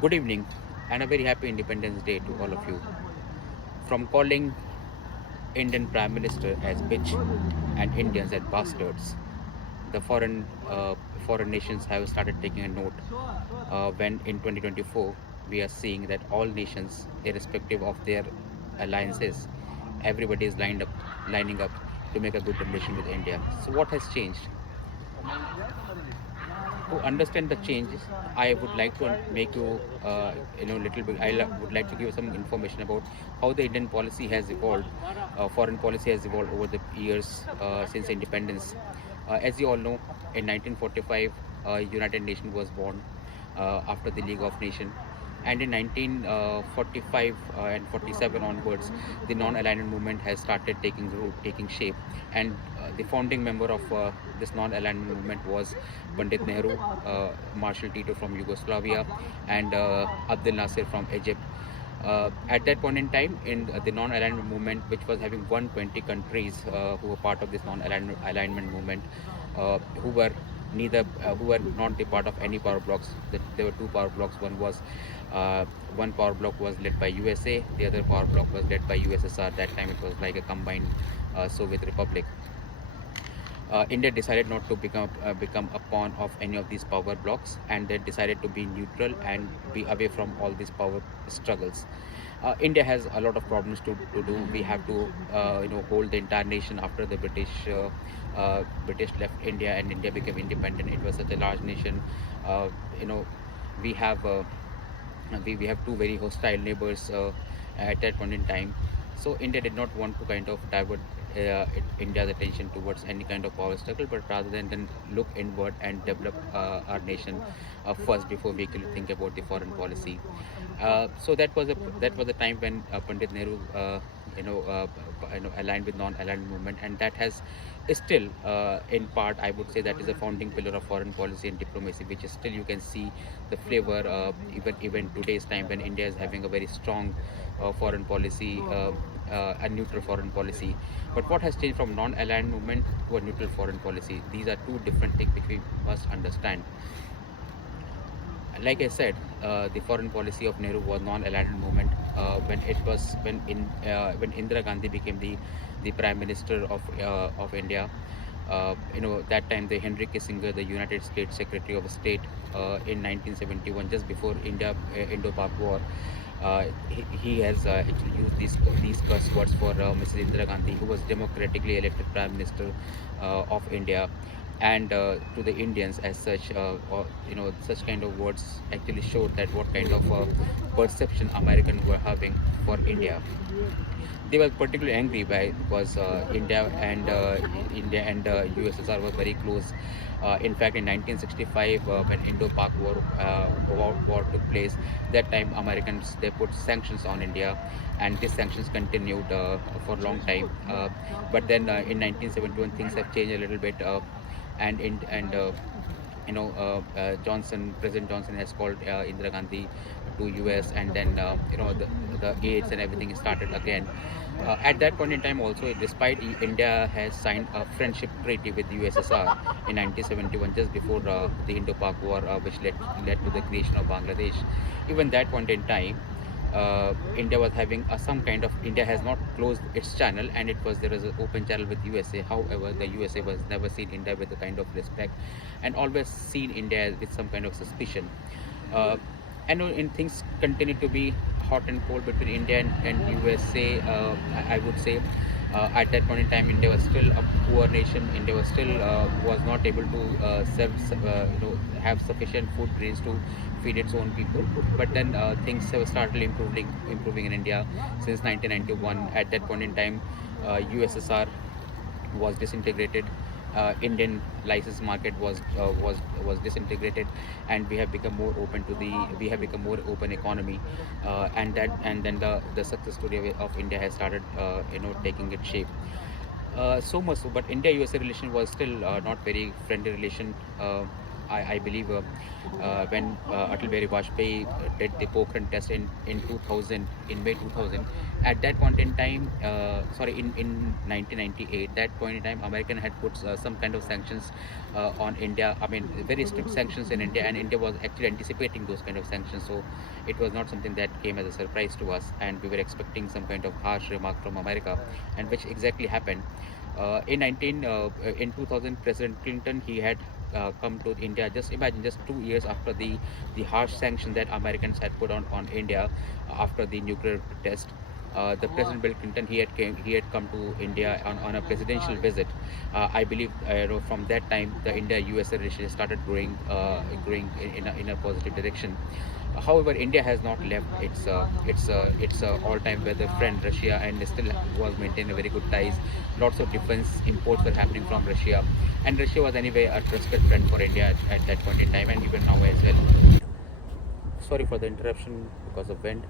Good evening and a very happy Independence Day to all of you. From calling Indian Prime Minister as bitch and Indians as bastards, the foreign nations have started taking a note. When in 2024 we are seeing that all nations, irrespective of their alliances, everybody is lining up to make a good relation with India. So what has changed? To understand the changes, I would like to make you, little bit. Would like to give you some information about how the Indian policy has evolved, foreign policy has evolved over the years since independence. As you all know, in 1945, United Nations was born after the League of Nations. And in 1945 and 47 onwards, the non-alignment movement has started taking root, taking shape. And the founding member of this non-alignment movement was Pandit Nehru, Marshal Tito from Yugoslavia, and Abdel Nasser from Egypt. At that point in time, in the non-alignment movement, which was having 120 countries who were part of this non-alignment movement, who were who were not the part of any power blocks. There were two power blocks. One power block was led by USA, the other power block was led by USSR. That time it was like a combined Soviet republic. India decided not to become a pawn of any of these power blocks, and they decided to be neutral and be away from all these power struggles. India has a lot of problems to do. We have to hold the entire nation after the British left India and India became independent. It was such a large nation. You know, we have we have two very hostile neighbors at that point in time. So India did not want to kind of divert India's attention towards any kind of power struggle, but rather than look inward and develop our nation first before we can think about the foreign policy. So that was a time when Pandit Nehru, aligned with non-aligned movement, and that has still, in part, I would say that is a founding pillar of foreign policy and diplomacy, which is still you can see the flavor even today's time when India is having a very strong foreign policy, a neutral foreign policy. But what has changed from non-aligned movement to a neutral foreign policy? These are two different things which we must understand. Like I said, the foreign policy of Nehru was non-aligned movement. When Indira Gandhi became the prime minister of India, that time the Henry Kissinger, the United States Secretary of State, in 1971, just before Indo-Pak War, he has actually used these curse words for Mrs. Indira Gandhi, who was democratically elected prime minister of India. And to the Indians as such, such kind of words actually showed that what kind of perception Americans were having for India. They were particularly angry by because India and USSR were very close. In fact, in 1965, when Indo-Pak war took place, that time Americans they put sanctions on India, and these sanctions continued for a long time. But then in 1971, things have changed a little bit. And in and President Johnson has called Indira Gandhi to US, and then the AIDS and everything started again. At that point in time, also, despite India has signed a friendship treaty with USSR in 1971, just before the Indo-Pak War, which led to the creation of Bangladesh. Even that point in time, India was having India has not closed its channel, and there was an open channel with USA. However, the USA was never seen India with a kind of respect, and always seen India with some kind of suspicion. Uh, and in things continue to be hot and cold between India and USA. I would say at that point in time, India was still a poor nation. India was still was not able to have sufficient food grains to feed its own people. But then things have started improving in India since 1991. At that point in time, USSR was disintegrated. Indian license market was disintegrated, and we have become more open we have become more open economy, and then the success story of India has started taking its shape. So much so, but India USA relation was still not very friendly relation. I believe when Atal Bihari Vajpayee did the Pokhran test in 2000, in May 2000. At that point in time, in 1998, that point in time, American had put some kind of sanctions on India. I mean, very strict sanctions in India, and India was actually anticipating those kind of sanctions. So it was not something that came as a surprise to us, and we were expecting some kind of harsh remark from America, and which exactly happened. In 2000, President Clinton, he had come to India. Just imagine, just 2 years after the harsh sanction that Americans had put on India after the nuclear test. The President Bill Clinton, he had come to India on a presidential visit. I believe from that time the India-USA relations started growing in a positive direction. However, India has not left its all-time weather friend Russia, and still was maintaining very good ties. Lots of defense imports were happening from Russia, and Russia was anyway a trusted friend for India at that point in time, and even now as well. Sorry for the interruption because of wind.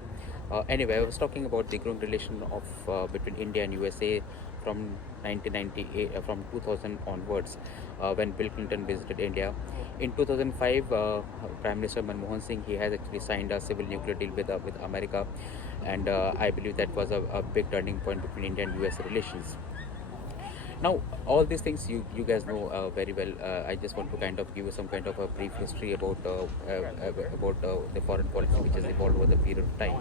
Anyway, I was talking about the growing relation of between India and USA from 1998, from 2000 onwards, when Bill Clinton visited India. In 2005, Prime Minister Manmohan Singh, he has actually signed a civil nuclear deal with America, and I believe that was a big turning point between India and USA relations. Now, all these things you guys know very well. I just want to kind of give you some kind of a brief history about the foreign policy which has evolved over the period of time.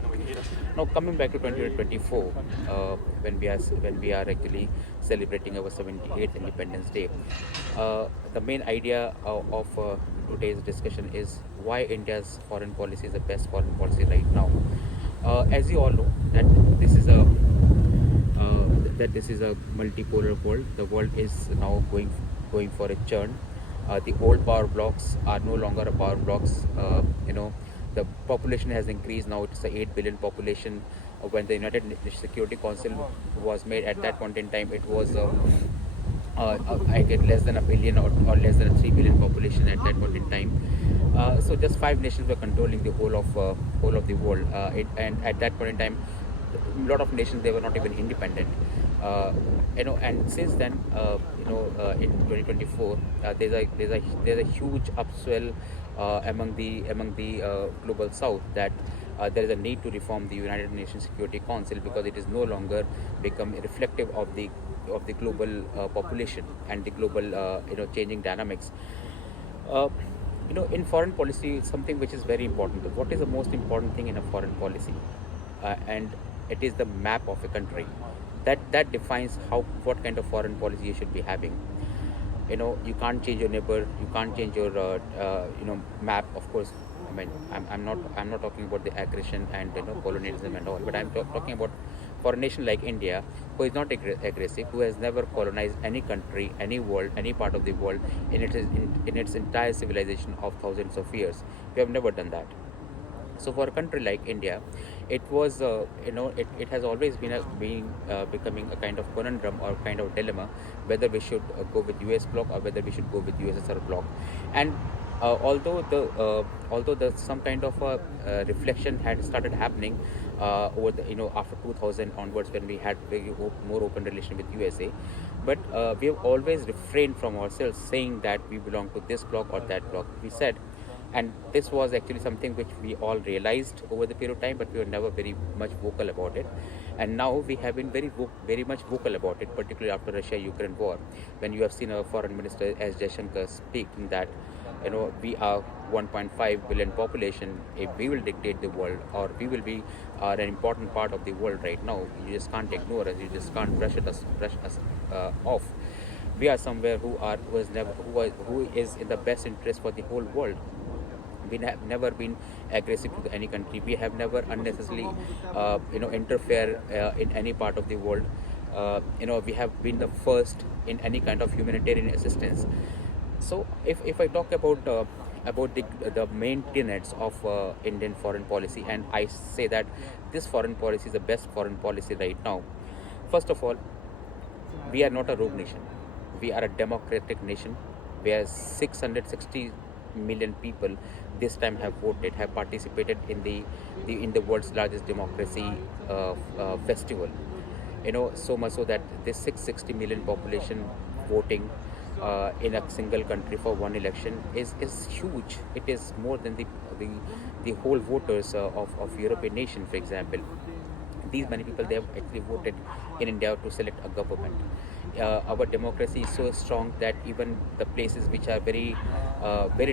Now, coming back to 2024, when we are actually celebrating our 78th Independence Day, the main idea of today's discussion is why India's foreign policy is the best foreign policy right now. As you all know, this is a this is a multipolar world. The world is now going for a churn. The old power blocks are no longer a power blocks. The population has increased. Now it's a 8 billion population. When the United Nations Security Council was made, at that point in time, it was I get less than a billion, or less than a 3 billion population at that point in time. So just 5 nations were controlling the whole of the world. And at that point in time, a lot of nations, they were not even independent. And since then, in 2024, there's a huge upswell among the global South, that there is a need to reform the United Nations Security Council, because it is no longer become reflective of the global population and the global changing dynamics. Uh, in foreign policy, something which is very important. What is the most important thing in a foreign policy? And it is the map of a country that defines what kind of foreign policy you should be having. You can't change your neighbor, you can't change your map, of course. I mean, I'm not talking about the aggression and colonialism and all, but I'm talking about for a nation like India, who is not aggressive, who has never colonized any country, any world, any part of the world in its entire civilization of thousands of years. We have never done that. So for a country like India, it was it has always becoming a kind of conundrum or kind of dilemma, whether we should go with US bloc or whether we should go with USSR bloc. And although the some kind of reflection had started happening over after 2000 onwards, when we had more open relation with USA, but we have always refrained from ourselves saying that we belong to this bloc or that bloc. We said, and this was actually something which we all realized over the period of time, but we were never very much vocal about it. And now we have been very much vocal about it, particularly after Russia-Ukraine war, when you have seen our foreign minister S. Jaishankar speaking that we are 1.5 billion population. If we will dictate the world, or we will be an important part of the world right now, you just can't ignore us. You just can't brush us off. We are somewhere who is in the best interest for the whole world. We have never been aggressive to any country. We have never unnecessarily interfere in any part of the world. We have been the first in any kind of humanitarian assistance. So if I talk about the main tenets of Indian foreign policy, and I say that this foreign policy is the best foreign policy right now. First of all, we are not a rogue nation. We are a democratic nation where 660 million people this time have voted, have participated in the world's largest democracy festival. So much so that this 660 million population voting in a single country for one election is huge. It is more than the, the whole voters of European nation, for example. These many people, they have actually voted in India to select a government. Our democracy is so strong that even the places which are very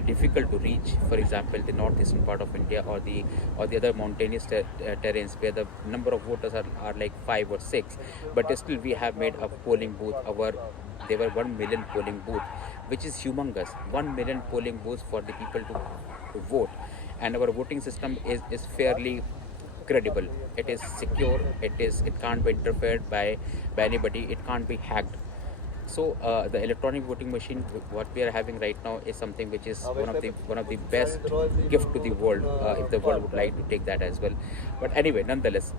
difficult to reach, for example, the northeastern part of India, or the other mountainous terrains where the number of voters are like 5 or 6, but still we have made a polling booth. There were 1 million polling booth, which is humongous. 1 million polling booths for the people to vote, and our voting system is fairly credible. It is secure. It can't be interfered by anybody. It can't be hacked. So the electronic voting machine, what we are having right now, is something which is one of the best gift to the world. If the world would like to take that as well. But anyway, nonetheless,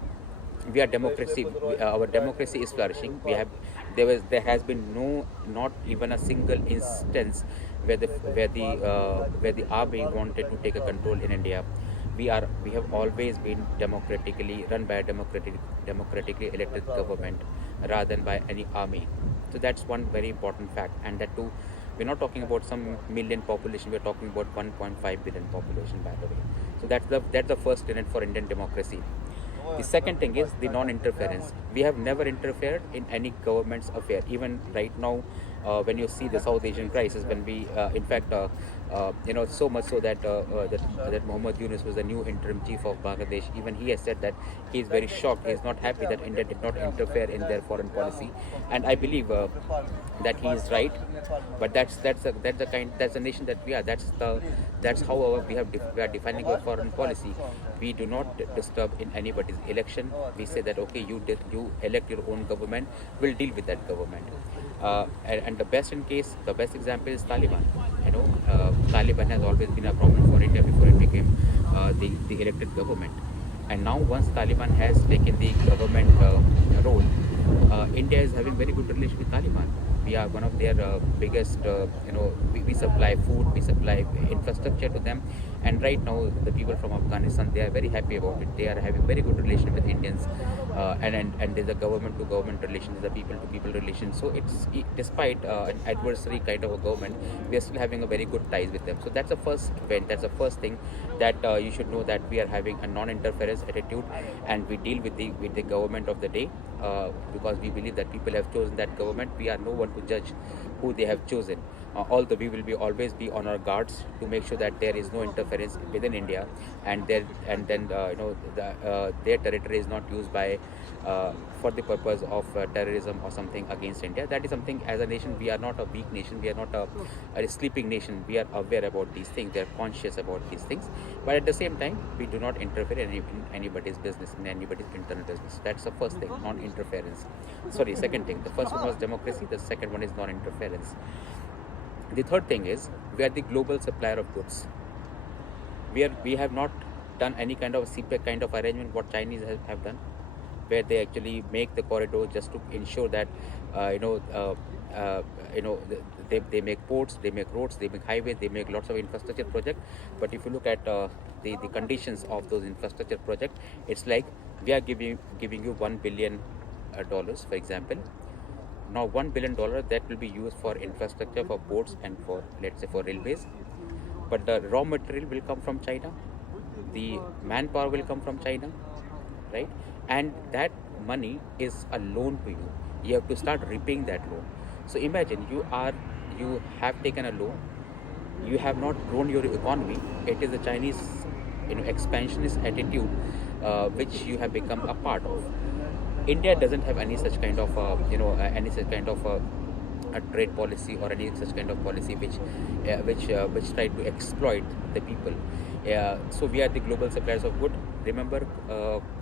we are democracy. Our democracy is flourishing. There has been not even a single instance where the army wanted to take a control in India. We have always been democratically run by a democratically elected government rather than by any army. So that's one very important fact, and that too, we're not talking about some million population. We're talking about 1.5 billion population, by the way. So that's the first tenet for Indian democracy. The second thing is the non-interference. We have never interfered in any government's affair. Even right now, when you see the South Asian crisis, when in fact, so much so that Muhammad Yunus was the new interim chief of Bangladesh. Even he has said that he is very shocked. He is not happy that India did not interfere in their foreign policy, and I believe that he is right. But that's the nation that we are. That's how we are defining our foreign policy. We do not disturb in anybody's election. We say that okay, you elect your own government. We'll deal with that government. And the best example is Taliban. Taliban has always been a problem for India before it became the elected government. And now, once Taliban has taken the government role, India is having very good relation with Taliban. We are one of their biggest, we supply food, we supply infrastructure to them. And right now, the people from Afghanistan, they are very happy about it. They are having very good relation with Indians. And there's a government to government relation, there's a people to people relation. So despite an adversary kind of a government, we are still having a very good ties with them. So that's the first event. That's the first thing that you should know, that we are having a non-interference attitude, and we deal with the government of the day, because we believe that people have chosen that government. We are no one to judge who they have chosen. Although we will always be on our guards to make sure that there is no interference within India, and then their territory is not used for the purpose of terrorism or something against India. That is something, as a nation, we are not a weak nation. We are not a sleeping nation. We are aware about these things. We are conscious about these things. But at the same time, we do not interfere in anybody's business, in anybody's internal business. That's the first thing, non-interference. Sorry, second thing. The first one was democracy. The second one is non-interference. The third thing is, we are the global supplier of goods. We have not done any kind of CPEC kind of arrangement what Chinese have done, where they actually make the corridor just to ensure that they make ports, they make roads, they make highways, they make lots of infrastructure projects. But if you look at the conditions of those infrastructure projects, it's like we are giving you $1 billion, for example. Now $1 billion that will be used for infrastructure, for ports, and for, let's say, for railways. But the raw material will come from China, the manpower will come from China, right? And that money is a loan to you. You have to start repaying that loan. So imagine you have taken a loan, you have not grown your economy. It is the Chinese expansionist attitude which you have become a part of. India doesn't have any such kind of a trade policy or any such kind of policy which try to exploit the people. So we are the global suppliers of good. Remember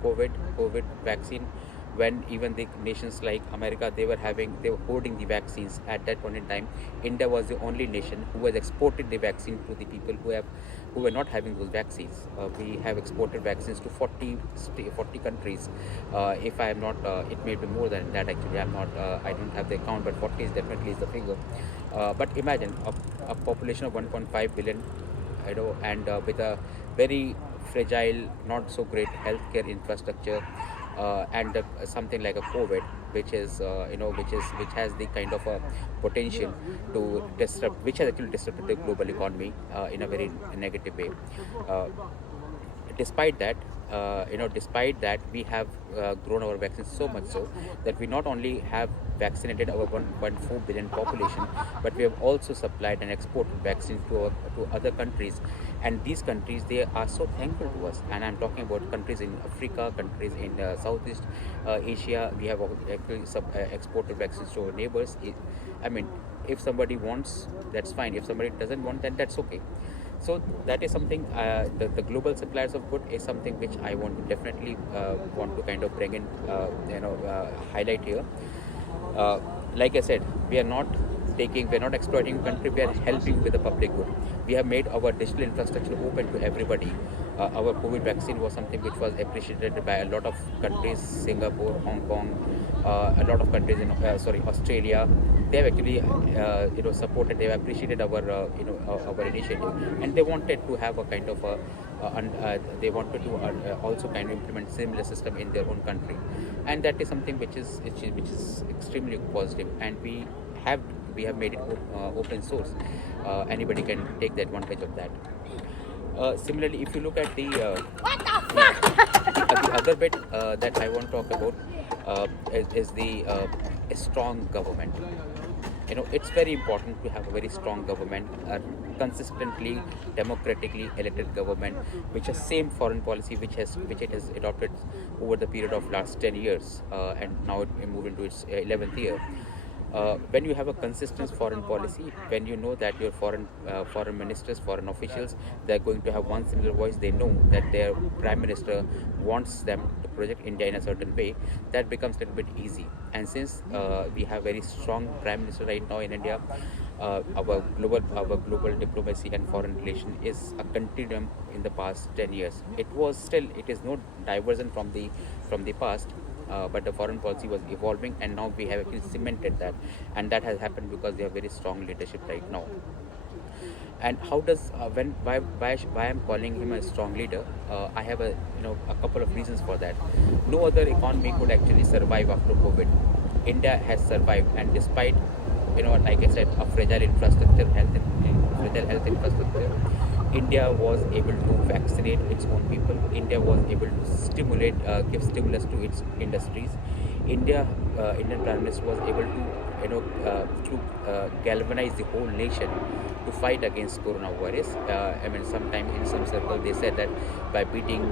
COVID vaccine, when even the nations like America, they were hoarding the vaccines at that point in time. India was the only nation who has exported the vaccine to the people who were not having those vaccines. We have exported vaccines to 40 countries. If I am not, it may be more than that actually. I don't have the count, but 40 is definitely the figure. But imagine a population of 1.5 billion, and with a very fragile, not so great healthcare infrastructure, and something like a COVID, which is which has the kind of a potential to disrupt, which has actually disrupted the global economy in a very negative way. Uh, Despite that, despite that, we have grown our vaccines so much so that we not only have vaccinated our 1.4 billion population, but we have also supplied and exported vaccines to other countries. And these countries, they are so thankful to us. And I'm talking about countries in Africa, countries in Southeast Asia. We have actually exported vaccines to our neighbors. I mean, if somebody wants, that's fine. If somebody doesn't want, then that's okay. So that is something, the global suppliers of good is something which I want to definitely want to kind of bring in, highlight here. uh, like I said, we're not exploiting country, we are helping with the public good. We have made our digital infrastructure open to everybody. Our COVID vaccine was something which was appreciated by a lot of countries, Singapore, Hong Kong, a lot of countries in Australia. They have actually supported, they have appreciated our initiative, and they wanted to have a kind of a they wanted to also kind of implement similar system in their own country. And that is something which is extremely positive. And have we have made it open source. Anybody can take the advantage of that. Similarly, if you look at the other bit that I want to talk about, is the a strong government. It's very important to have a very strong government, a consistently democratically elected government, which has same foreign policy which it has adopted over the period of last 10 years, and now it moved into its 11th year. When you have a consistent foreign policy, when you know that your foreign ministers, foreign officials, they're going to have one single voice, they know that their prime minister wants them to project India in a certain way, that becomes a little bit easy. And since we have very strong prime minister right now in India, our global diplomacy and foreign relation is a continuum in the past 10 years. It is no diversion from the past, but the foreign policy was evolving, and now we have actually cemented that. And that has happened because we have very strong leadership right now. And how does when why I'm calling him a strong leader? I have a couple of reasons for that. No other economy could actually survive after COVID. India has survived, and despite, like I said, a fragile health infrastructure, India was able to vaccinate its own people. India was able to give stimulus to its industries. Indian Prime Minister was able to, galvanize the whole nation to fight against coronavirus. I mean, sometime in some circle they said that by beating,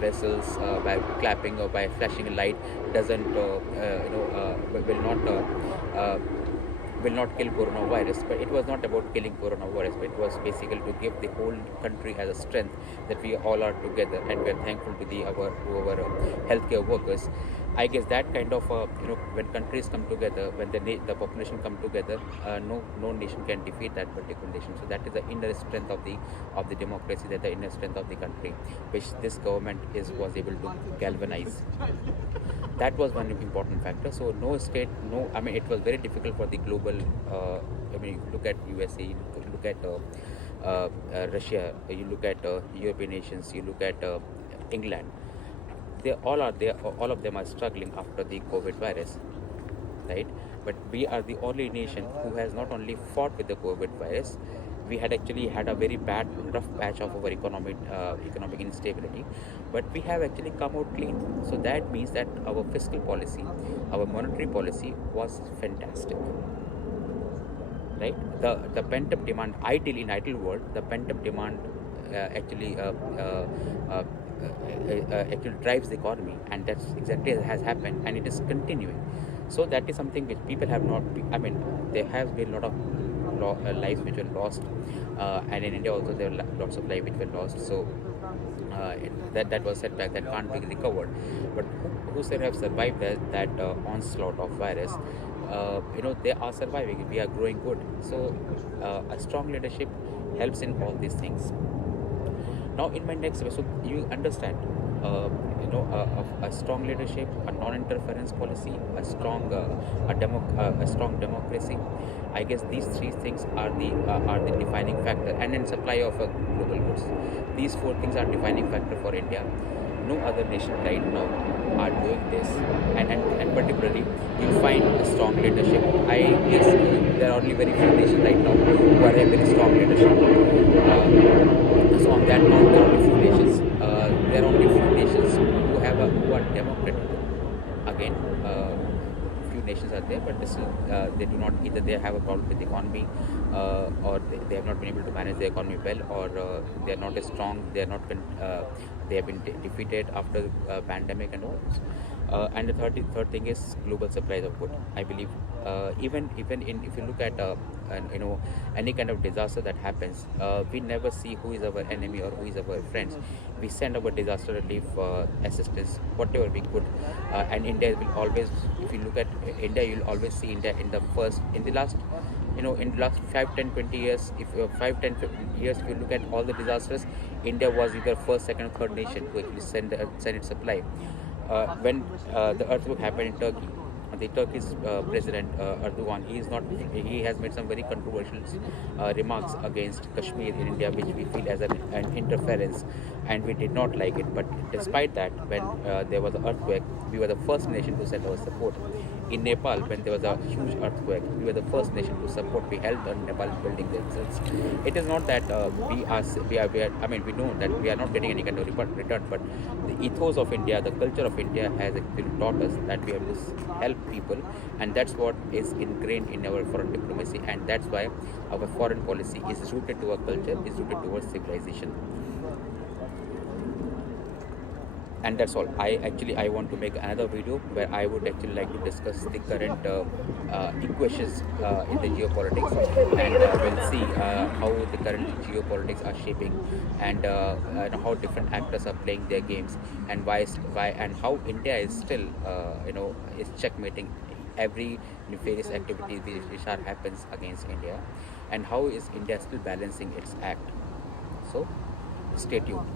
vessels, by clapping or by flashing a light doesn't, will not. Will not kill coronavirus. But it was not about killing coronavirus, but it was basically to give the whole country as a strength that we all are together, and we are thankful to our healthcare workers. I guess that kind of, when countries come together, when the population come together, no nation can defeat that particular nation. So that is the inner strength of the democracy, that the inner strength of the country, which this government was able to galvanize. That was one important factor. So no state, no, I mean, it was very difficult for the global. I mean, you look at USA, you look at Russia, you look at European nations, you look at England. They all are there. All of them are struggling after the COVID virus, right? But we are the only nation who has not only fought with the COVID virus. We had actually had a very bad, rough patch of our economic instability, but we have actually come out clean. So that means that our fiscal policy, our monetary policy was fantastic, right? The pent up demand, ideal world, the pent up demand actually actually drives the economy, and that's exactly has happened, and it is continuing. So that is something which people have not. I mean, there has been a lot of lives which were lost, and in India also there were lots of lives which were lost. So that was setback that can't be recovered. But who have survived that onslaught of virus? They are surviving. We are growing good. So a strong leadership helps in all these things. Now, in my next episode, you understand a strong leadership, a non-interference policy, a strong democracy. I guess these three things are the defining factor, and then supply of global goods. These four things are defining factor for India. No other nation right now are doing this, and particularly you'll find a strong leadership. I guess there are only very few nations right now who are having very strong leadership. So on that note, there are only few nations. There are only few nations who are democratic. Again, few nations are there, but this is, they do not, either they have a problem with the economy, or they have not been able to manage the economy well, or they are not as strong. They are not. They have been defeated after pandemic and all. And the third thing is global supplies of food. I believe even in, if you look at any kind of disaster that happens, we never see who is our enemy or who is our friends. We send our disaster relief assistance whatever we could, and India will always, if you look at India, you'll always see India in the first, in the last, in the last 5, 10, 20 years, if 5, 10, 15 years, if you look at all the disasters, India was either first, second, or third nation to actually send its supply. When the earthquake happened in Turkey, the Turkish president Erdogan, he has made some very controversial remarks against Kashmir in India, which we feel as an interference, and we did not like it. But despite that, when there was an earthquake, we were the first nation to send our support. In Nepal, when there was a huge earthquake, we were the first nation to support. We helped on Nepal building themselves. It is not that I mean, we know that we are not getting any kind of return, but the ethos of India, the culture of India has actually taught us that we have to help people, and that's what is ingrained in our foreign diplomacy, and that's why our foreign policy is rooted to our culture, is rooted towards civilization. And that's all. I want to make another video where I would actually like to discuss the current equations in the geopolitics, and we'll see how the current geopolitics are shaping, and how different actors are playing their games, and why and how India is still is checkmating every nefarious activity which are happens against India, and how is India still balancing its act. So stay tuned.